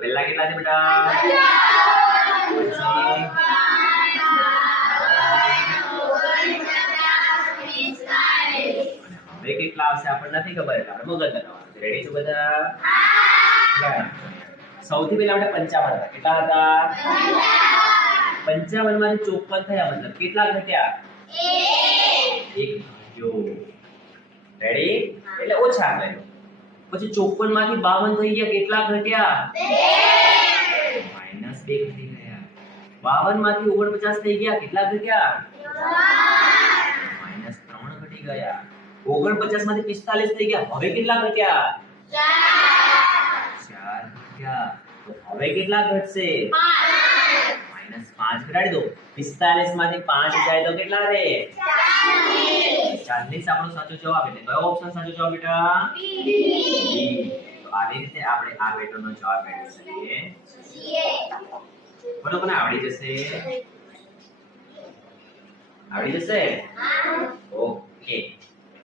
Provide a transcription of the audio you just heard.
પહેલા કેટલા છે બેટા? હવે કેટલા આવશે આપણને નથી ખબર એટલે આપણે મગજ લગાવવાનું છે. રેડી છો બધા? સૌથી પહેલા આપણે 55 હતા. કેટલા હતા? 55 માંથી 54 થયા મતલબ કેટલા ઘટ્યા? 1 ઘટ્યો. રેડી? એટલે ઓછા કર્યો. પછી 54 માંથી 52 થઈ ગયા કેટલા ઘટ્યા? -2 ઘટી ગયા. 52 માંથી 49 થઈ ગયા કેટલા ઘટ્યા? -3 ઘટી ગયા. 49 માંથી 45 થઈ ગયા હવે કેટલા ઘટ્યા? 4 ઘટ્યા. તો હવે કેટલા ઘટશે? -5 ઘટાડી દો. 45 માંથી 5 જાય તો કેટલા રહે? 40 આપણો સાચો જવાબ. એટલે કયો ઓપ્શન સાચો જવાબ બેટા? તો આવી રીતે આપણે આ પેટર્નનો જવાબ મેળવી શકીએ બરોબર. આવડી જશે? આવડી જશે? ઓકે.